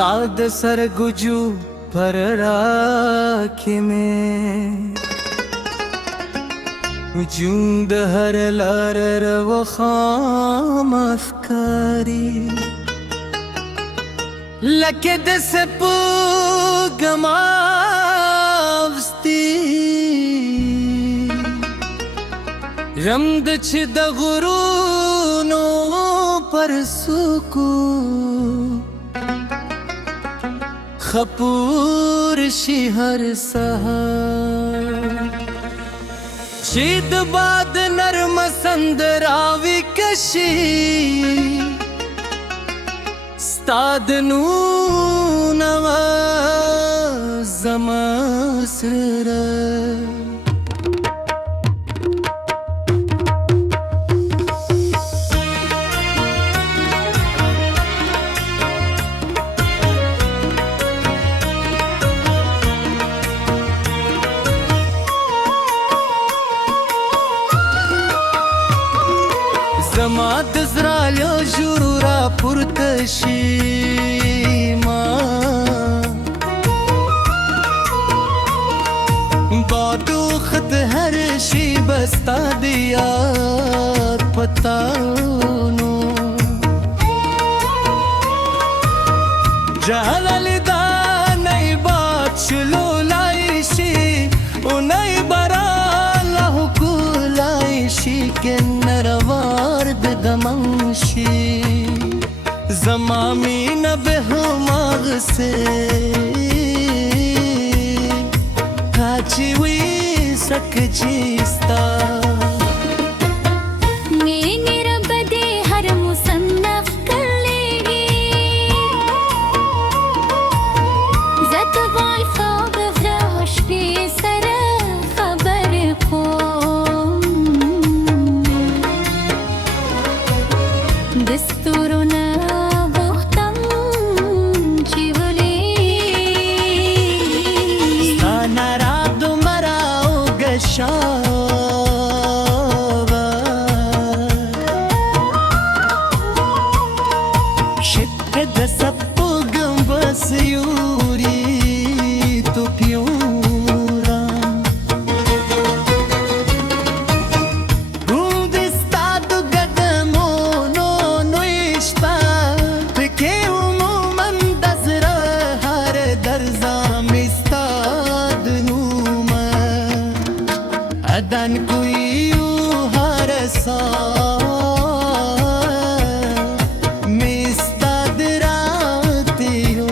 ताद सर गुजू पर राखी में जूंद हर लार व खाम अफकारी लकद से पुगमावस्ती रमद छ दगुरूनो पर सुकू खपूर शिहर सहा शीद बाद नरम संदरावी कशी स्ताद नवा जमासर जमात zralyo jurura purtashima baadu khat har shi basta diya patano jalalida nay baat chlo laishi unai bara lahu kulaishi kenarwar दमंशी जमामी न बेहमाग से काची हुई सक जीस्ता dan kuiu harasa mistadratiyo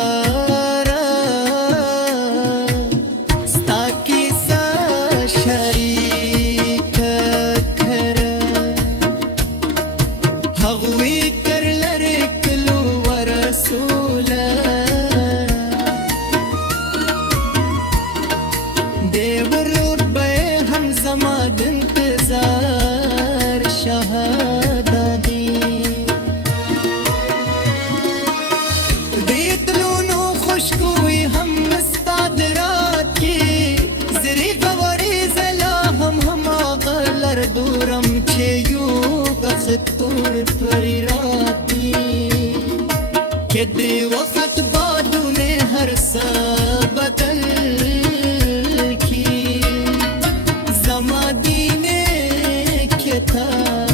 یاره ستا کیسه شریکه کړه هغوی تر لرې کلو ورسوله دې ورور به یې هم زما د انتظار شهاده دي خوشگوی هم استاد رات کی زری قواری زلا هم آغلر دورم چه یو بختور پری راتی که دی وقت بادونه هر سا بدل کی زما دینه کتاب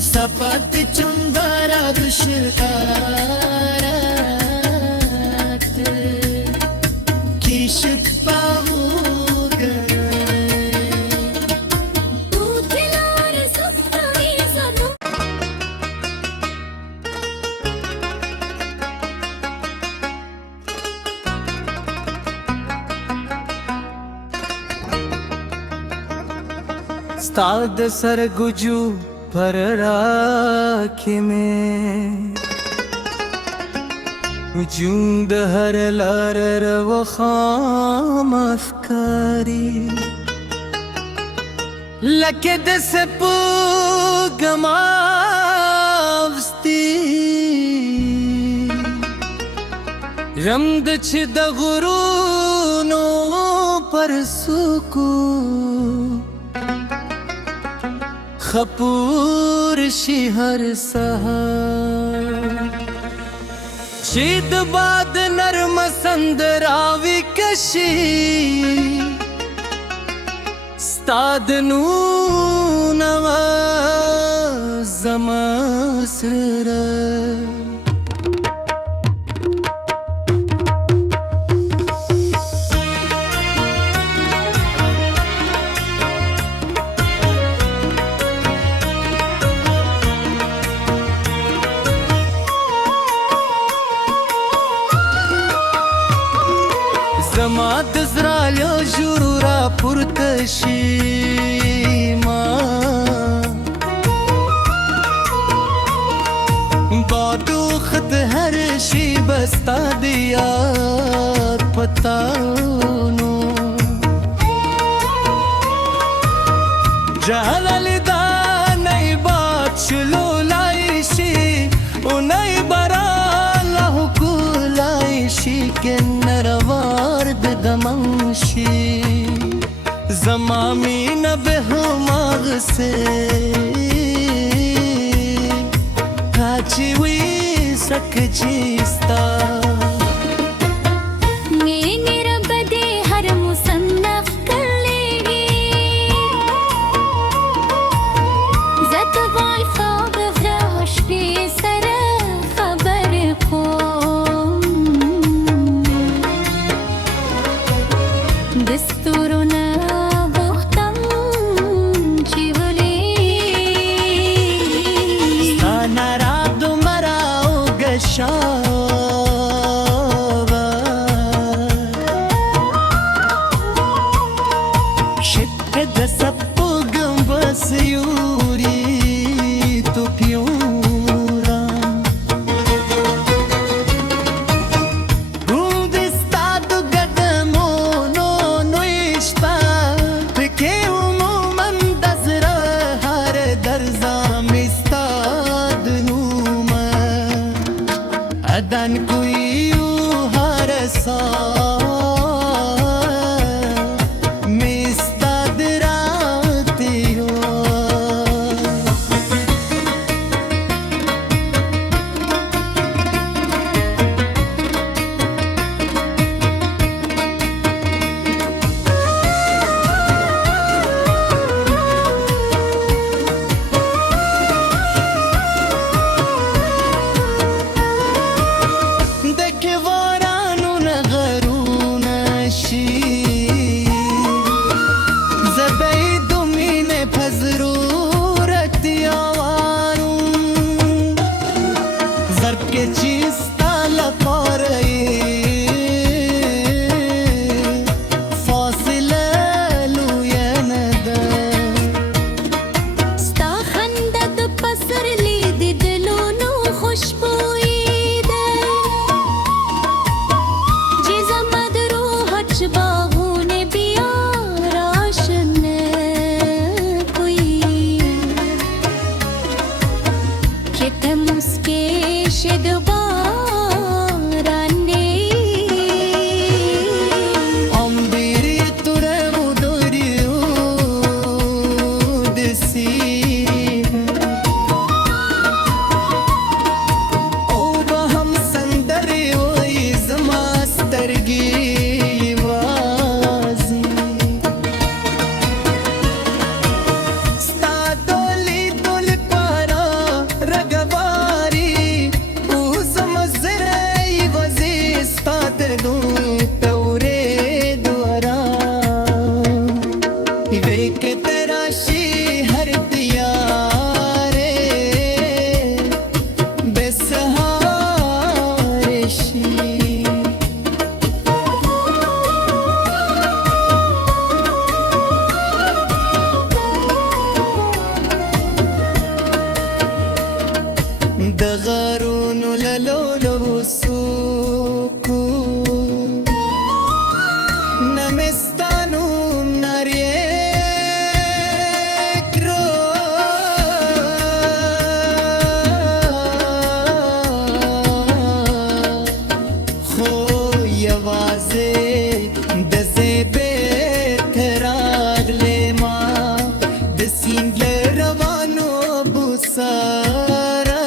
صفات چنبارا بشرارات کیشت باوگر استاد سرگجو پر راکې مې وجود هر لار روخام افکاری لکه د سپوږم اغوستي رمد چې د غرونو پر څوکو خپور شي هر سهار چې د باد نرم سندراوي کشي ستا د نونه زما سره زما د زړه له ژورو راپورته شي ما بادوخت هر شي بستا د یاد پتاونو جهل دا نی بات شلو لای شي او نی برا له کولای شي کنروار دمنشی زما مینه به هماغ سے کاچی وی سک جیستا میرے رب دے ہر مصنف کر لے گی زت بال خواب فراشتی سر خبر کو دستورنا بختم چی بولی ستانا را دو مراو گشا چیستا لپاره فاصله لویه نده ستا خنده د پسرلي د دلونو خوشبويي ده چې زما د روح چې باغونه بیا راشنه کوي که ته مسکې شې د بارانې Ambiri ture mudoriu desi O baham sandari oi zama stargi wazi Sta doli doli para ragavari O zama zirai wazi sta delu taure dwara Vek terashi har diyare besahare shi د غارونو للولو سوکو نمستانو ناریک رو خو یوازې د زیبې تراغلې ما د سیند له روانو بوساره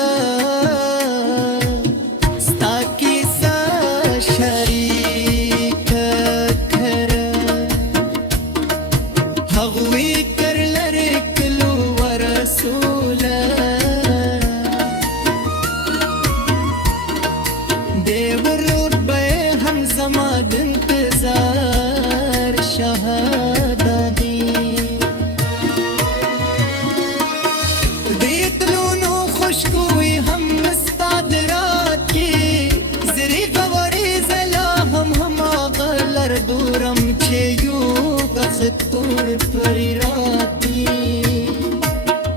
ستا کیسه شریکه کړه هغوی کر لرې کلو ورسوله دیو روډ به هم زما د انتظار شهاده دی دیتلونو خوشگوی هم استاد رات کی زری غواری زلا هم آغلر دورم چه یو بختور پری راتی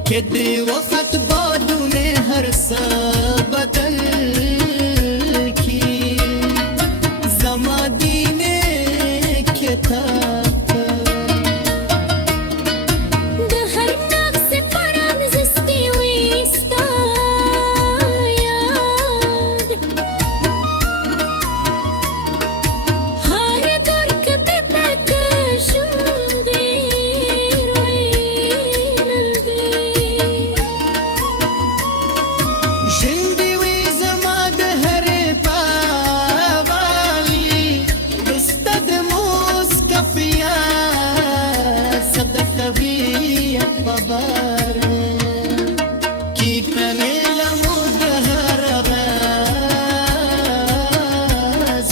که دی وقت بادونه هر سا بدل کی زما دینه کتاب د هر نقص پرانځستی وي ستا یاد هر دور کې ته پکې شو دې رویل دې ژوندی وي زما د هرې پاوالي وروسته د موسکا په یاد صدقوي په بار کې پنې لمو د هر راز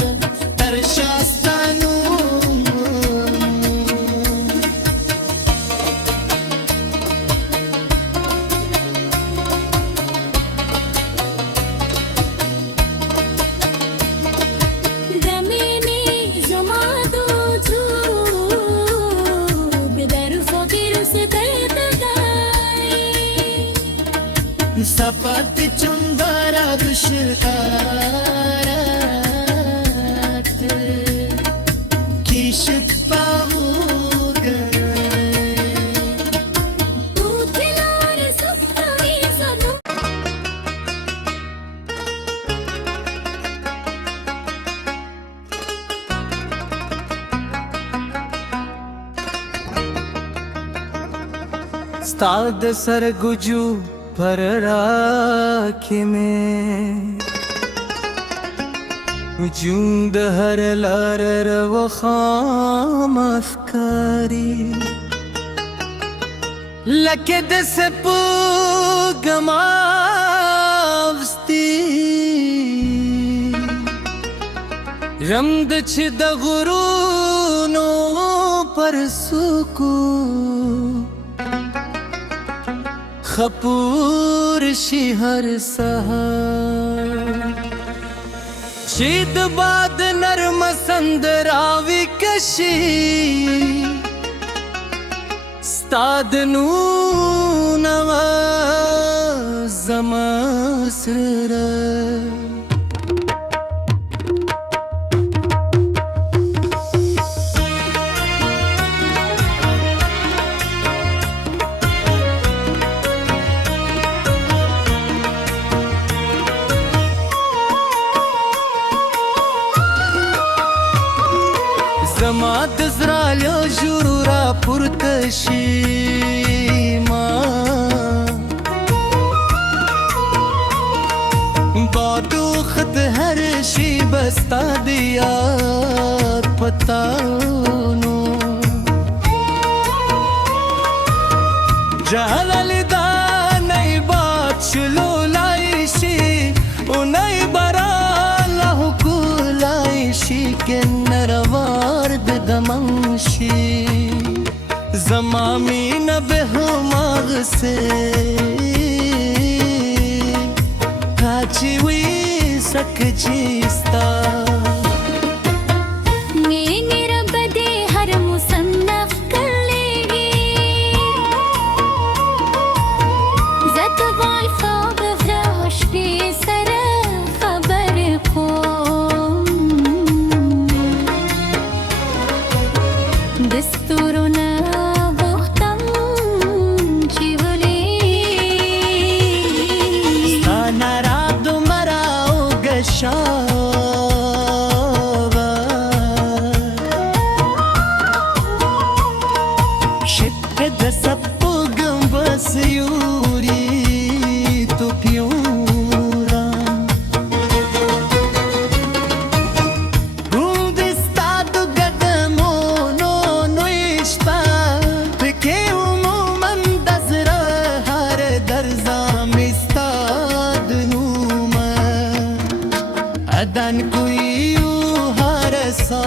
تر شاستانو د مینې زما د وجود در فقیر ستایته دی سپات چندارا دشارات کیشت پاوگر تو تلار سفتوی زنو ستاد سر گجو پر راکې مې وجود هر لار روخام افکاری لکه د سپوږم اوستی رمد چې د غرونو پر سکو خپور شي هر سهار खुर्शीद बाद नरम संदरावी कशी स्ताद नू नवा जमासर زماد زرالو جرورا پرتشیما بادو خط هر شی بستا دیار پتانو جهل دا نئی بات شلو لائشی و نئی برا لہو کو لائشی کے نروارد دمنشی زمامی نبہماغ سے کاچی وی سک جیستا अदन कोई हर सा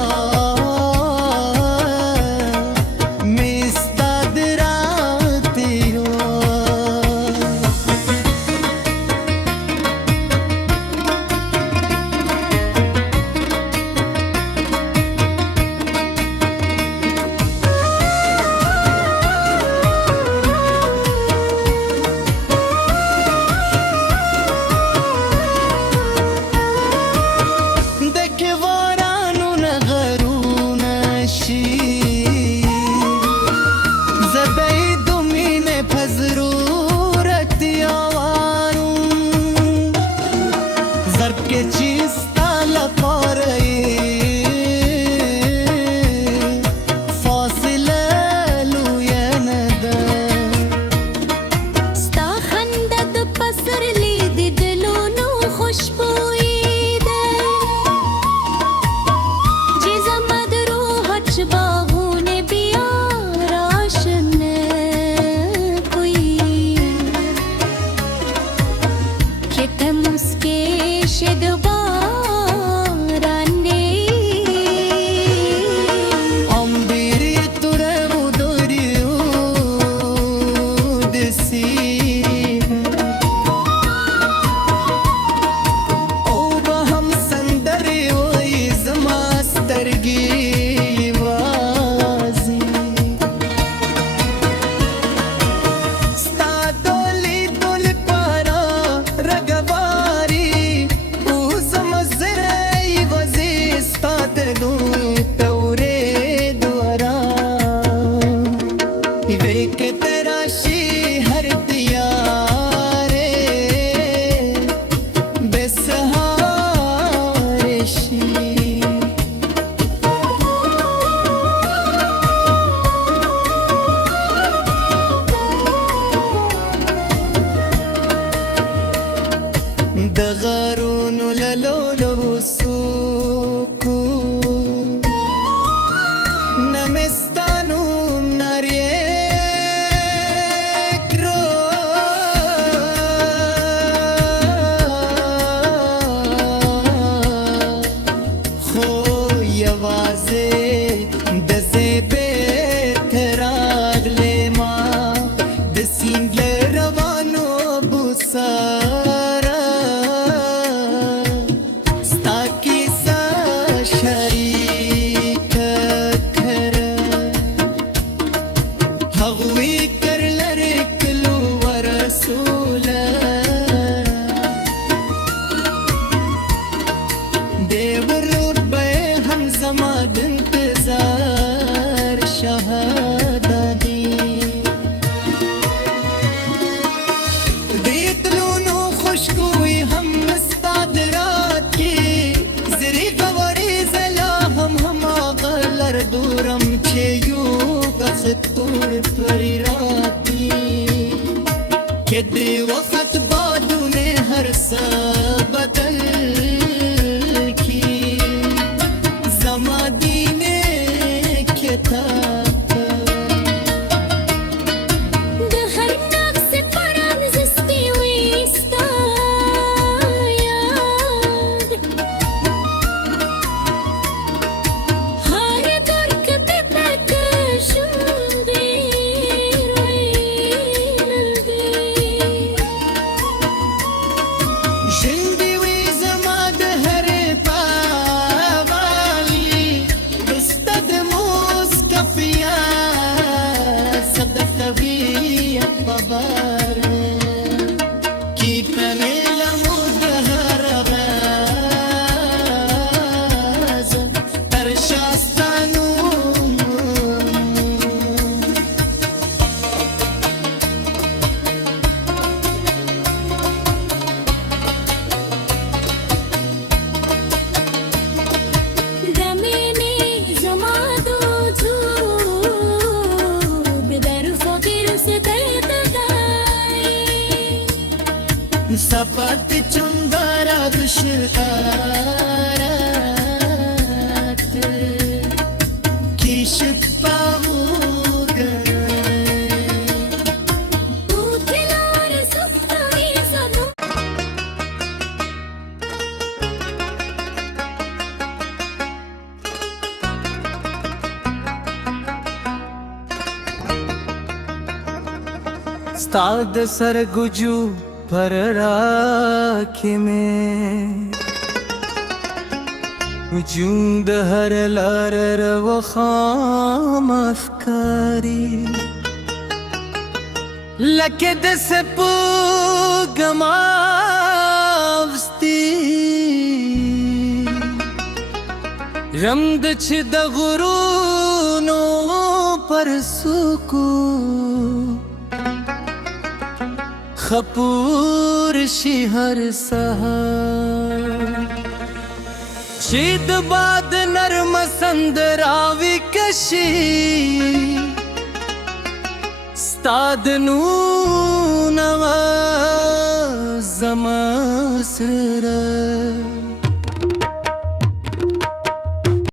सारा ताकि شندي وي زما د هرې پاوالي دستد موس کفیا صدقوي بابار کی پنه لمود هر غاز تر شاستانو سپت چنگارا دشتارات کیشت پاوگر ఊపిలార సప్తమి సను ستاد سرگجو پر راکھی میں وجود ہر لار و خام افکاری لکد سے پو گماوستی رمد چھ دغرونو پر سکو خپور شي هر سهار شید باد نرم سندراوی کشی ستاد نون زما سره